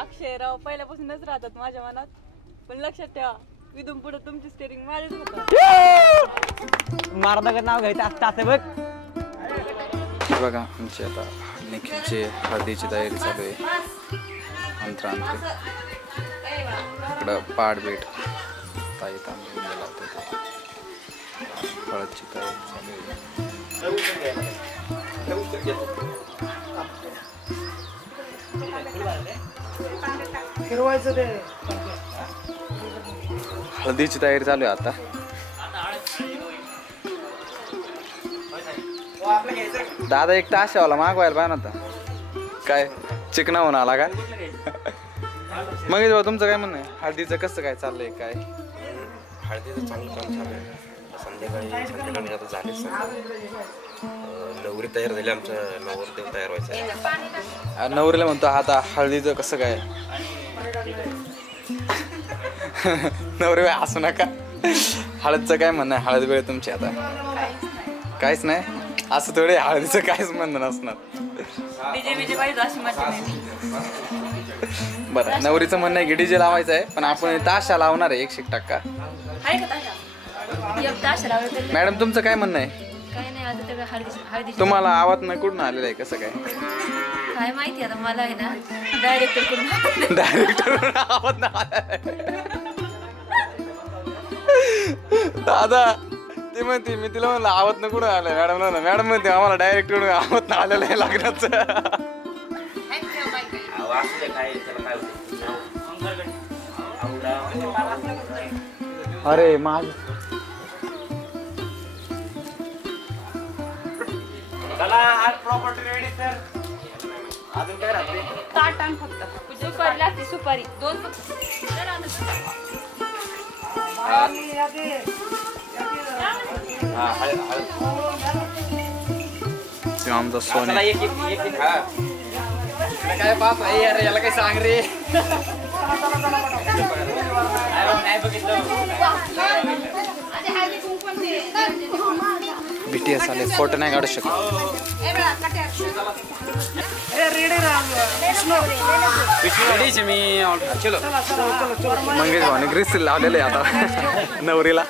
अक्षयराव पहिल्यापासूनच राहतात माझ्या मनात, पण लक्षात ठेवा इथून पुढे तुमची स्टेरिंग माझ्याच होतं. मारदागत नाव घ्यायचं असतं असं बघ. बघा आमची आता निखिलची हळदीची तयारी चालू आहे. अंतरांतरी इकडं पाडबीट ताई तांबून गेला होता ते हळदची तयारी चालू आहे. हळदीची तयारी चालू आहे आता. दादा एक ताशावाला मागवायला पाहिजे नव्हता काय चिकना होऊन आला का? मग तुमचं काय म्हणणं आहे हळदीचं कसं काय चाललंय काय? हळदीचं चांगलं काम चालू आहे. संध्याकाळी आता झालेच नवरी तयार झाली. आमचं नवरदेव तयार व्हायचं आहे. नवरीला म्हणतो आता हळदीचं कसं काय? नवरी असू नका. हळदचं काय म्हणणं आहे? हळद वेळ तुमची आता काहीच नाही असं थोडे हळदीचं काहीच म्हणणं नसणार. बरं नवरीचं म्हणणं आहे की डीजे लावायचं आहे पण आपण ताशा लावणार आहे 100%. मॅडम तुमचं काय म्हणणं आहे? तुम्हाला आवाज न कुठून आलेला आहे कसं काय? काय माहिती आता मला आहे ना डायरेक्टर आवाज ना दादा ती म्हणते मी तिला म्हणलं आवाज न कुठं आलंय मॅडम ना मॅडम म्हणते आम्हाला डायरेक्ट आवाज ना आलेलं आहे लग्नाचं. अरे माझ प्रॉपर्टी रेडी सर. अजून काय राहते? ताट आण फक्त. सुपारी लागते सुपारी 2. आमचा सोने काय बाप आहे यार याला काय सांग रे. नाही बघितलं BTS आले फोटो नाही काढू शकत. मंगेश भाऊने ग्रीस लावलेलं आहे आता नवरीला.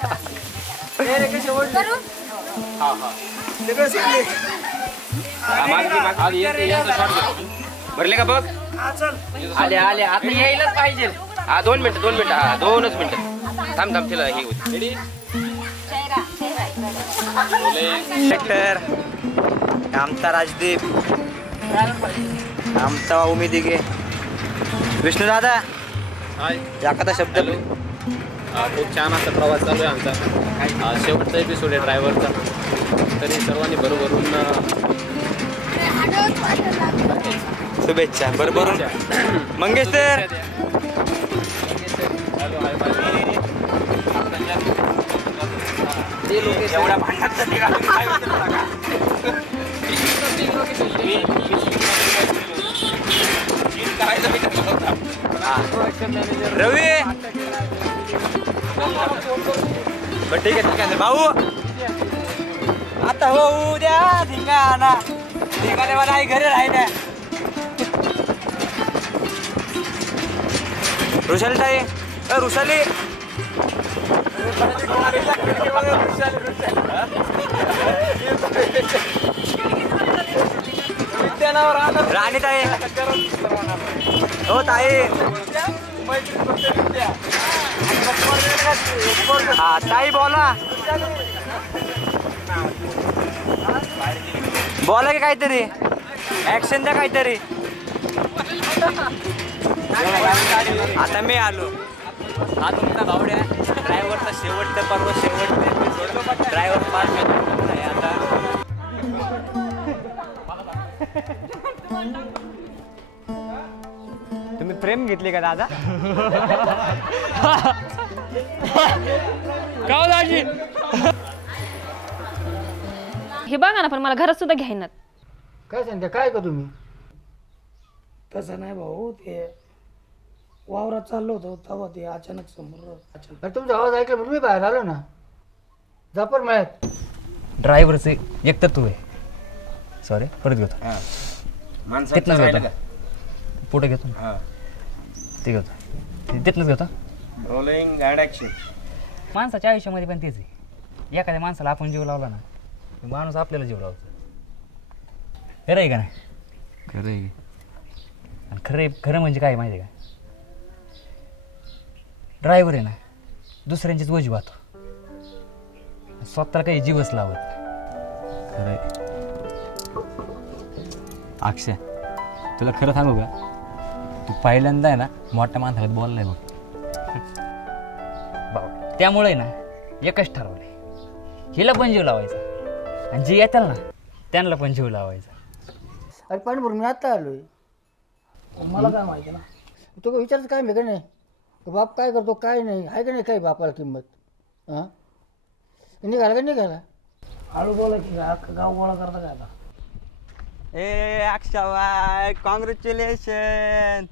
भरले का बघ? आले आले आता यायलाच पाहिजे. हा 2 मिनिटं 2 मिनिटं हा 2च मिनिटं थांब थांब तिला हे होती. आमचा राजदीप आमचा उमेदिगे विष्णू दादा एखादा शब्द. खूप छान असा प्रवास चालू आहे आमचा. शेवटचा एपिसोड आहे ड्रायव्हरचा. तरी सर्वांनी भरभरून शुभेच्छा. बरोबर मंगेश सर. एवढ्या भांडणात रवी ठीक आहे भाऊ आता हो द्या धिंगाणा धिंगाणे मला आई घरी राहिल्या. ऋषाली ताई ऋषाली राणी ताई हो ताई हा ताई बोला बोला की काहीतरी ऍक्शन द्या काहीतरी. आता मी आलो. हा तुमचा भावड्या ड्रायव्हरचा शेवटचा पर्व शेवटचा एपिसोड ड्रायव्हर 5 मिनिट आहे आता. तुम्ही प्रेम घेतले का दादा? हे बघा ना पण मला घरात सुद्धा घ्यायनात. काय सांगते काय का तुम्ही? तसं नाही भाऊ ते वावरात चाललो होतो तेव्हा ते अचानक समोर अचानक तुमचा आवाज ऐकला म्हणून मी बाहेर आलो ना. जापर मळ्यात ड्रायव्हरचे एकतर तू आहे. सॉरी परत घेतो. तिथनंच घेतो. पुढे घेतो ते घेतो. तिथनंच घेतो. Rolling and action. माणसाच्या आयुष्यामध्ये पण तेच आहे. एखाद्या माणसाला आपण जीव लावला ना माणूस आपल्याला जीव लावतो. खरं आहे का नाही? खरं आहे. आणि खरं म्हणजे काय माहिती आहे का? ड्रायव्हर आहे ना दुसऱ्यांचीच वजी वाहतो. स्वतःला काही जीवच लावत. खरं आहे. अक्षय तुला खरं सांगू का? तू पहिल्यांदा आहे ना मोठ्या माणसाला बोललाय बघ. त्यामुळे ना एकच ठरवलंय, हिला पण जीव लावायचा आणि जे येतील ना त्यांना पण जीव लावायचा. अरे पाणी भरून मी आता आलोय. मला काय माहिती ना. तो काय विचारचं काय मी का नाही बाप काय करतो काय नाही आहे का नाही काय बापाला किंमत. हां निघाला का निघाला. हळू बोला की गाव गोळा करता काय आता. ए अक्षय कॉंग्रॅच्युलेशन.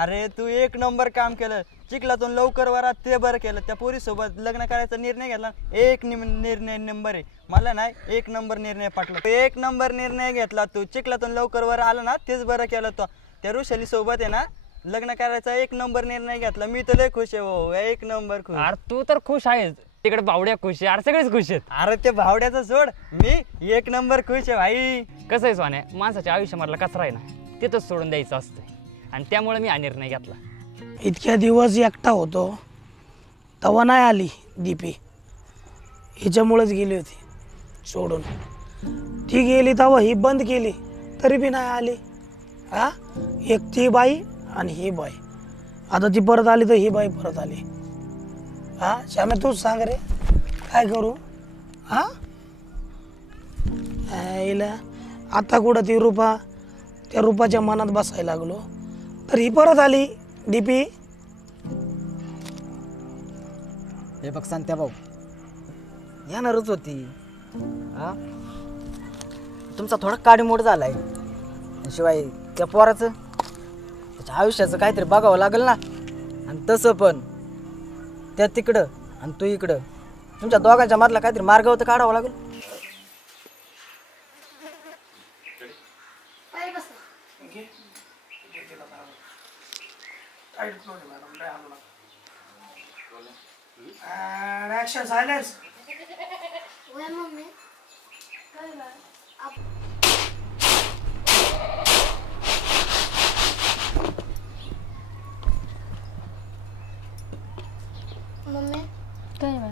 अरे तू एक नंबर काम केलं. चिखलातून लवकर वरात ते बरं केलं. त्या पोरीसोबत लग्न करायचा निर्णय घेतला. एक निर्णय नंबर आहे. मला नाही एक नंबर निर्णय पाठवला. एक नंबर निर्णय घेतला तू. चिखलातून लवकर वर आला ना तेच बरं केलं तो. त्या ऋषाली सोबत आहे ना लग्न करायचा एक नंबर निर्णय घेतला. मी तर लय खुश आहे भाऊ. एक नंबर खुश. अरे तू तर खुश आहेस. तिकडे बावड्या खुश आहे. अरे सगळेच खुश आहेत. अरे ते भावड्याचं सोड. मी एक नंबर खुश आहे भाई. कसं आहे सोन्या माणसाच्या आयुष्यामधला कचरा आहे ना तिथंच सोडून द्यायचं असतं आणि त्यामुळे मी हा निर्णय घेतला. इतक्या दिवस एकटा होतो तेव्हा नाही आली दीपी. हिच्यामुळेच गेली होती सोडून. ती गेली तेव्हा ही बंद केली तरी बी नाही आली. हा एक ती बाई आणि ही बाई. आता ती परत आली तर ही बाई परत आली. हा श्यामे तूच सांग रे काय करू. हा हिला आता कुठं ती रूपा त्या रूपाच्या मनात बसायला लागलो तर ही परत आली डीपी. हे बघ सांगत्या भाऊ येणारच होती. हा तुमचा थोडा काडीमोड झालाय. शिवाय त्या पोराचं त्याच्या आयुष्याचं काहीतरी बघावं लागेल ना. आणि तसं पण त्या तिकडं आणि तू इकडं तुमच्या दोघांच्या मधला काहीतरी मार्ग होतं काढावं लागेल. Action silence. मम्मी काय बा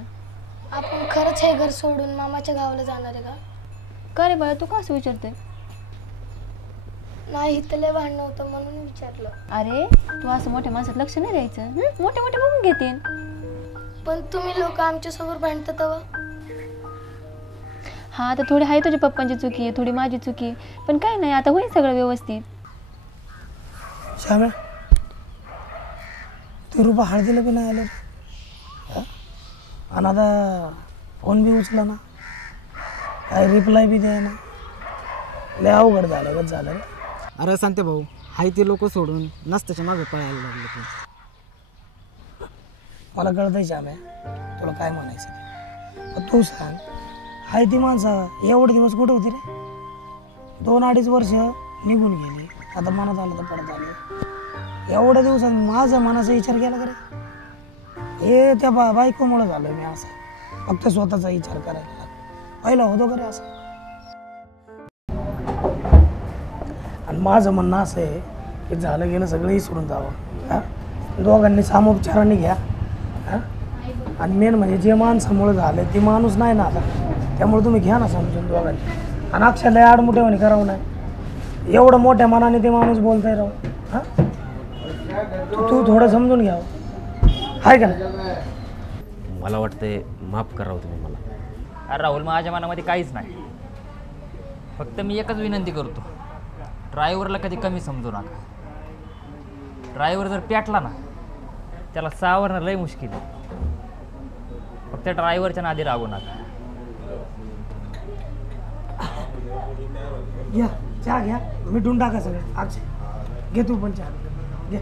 आपण खरंच हे घर सोडून मामाच्या गावाला जाणार आहे का? का रे बाळा तू का असं विचारते? नाही इथं लय भांडण होतं म्हणून विचारलं. अरे तू असं मोठ्या माणसात लक्ष नाही द्यायचं. मोठे मोठे बघून घेतील. पण तुम्ही लोक आमच्या समोर भांडतात तेव्हा. हा आता थोडी आहे तुझ्या पप्पांची चुकी आहे थोडी माझी चुकी पण काय नाही आता होईल सगळं व्यवस्थित. श्याम्या तू रुपा हळदीला बी नाही आलं आणि आता फोन बी उचला ना काय रिप्लाय बी द्या ना. लय अवघड झालं बस झालं. अरे सांगते भाऊ हाय ते लोक सोडून नसत्याच्या मागे पळायला लागले. मला कळतंय श्याम्या तुला काय म्हणायचं ते. पण तू सांग हाय ती माणसं एवढे दिवस कुठे होती रे. 2-2.5 वर्ष निघून गेले. आता मनात आलं तर परत आलं. एवढ्या दिवसात माझा मनाचा विचार केला का रे. हे त्या बायकोमुळे झालं. मी असं फक्त स्वतःचा विचार करायला लागलो. पहिला होतो का रे असं. आणि माझं म्हणणं असं आहे की झालं गेलं सगळंही सोडून जावं. हां दोघांनी सामोपचाराने घ्या. हां आणि मेन म्हणजे जे माणसामुळे झालं ते माणूस नाही ना आता. त्यामुळे तुम्ही घ्या ना समजून दोघांनी. आणि अक्षरला आडमुठेवानी करावं नाही. एवढं मोठ्या मनाने ते माणूस बोलताय राव. हां तू थोडं समजून घ्यावं आहे का. मला वाटतंय माफ करावं तुम्ही मला. अरे राहुल माझ्या मनामध्ये काहीच नाही. फक्त मी एकच विनंती करतो ड्रायव्हरला कधी कमी समजू नका. ड्रायव्हर जर पेटला ना त्याला सावरणं लय मुश्किल आहे. फक्त ड्रायव्हरच्या नादी लागू नका. घ्या चहा घ्या मिटून टाका सगळं. अक्षय घे तू पण चहा घे.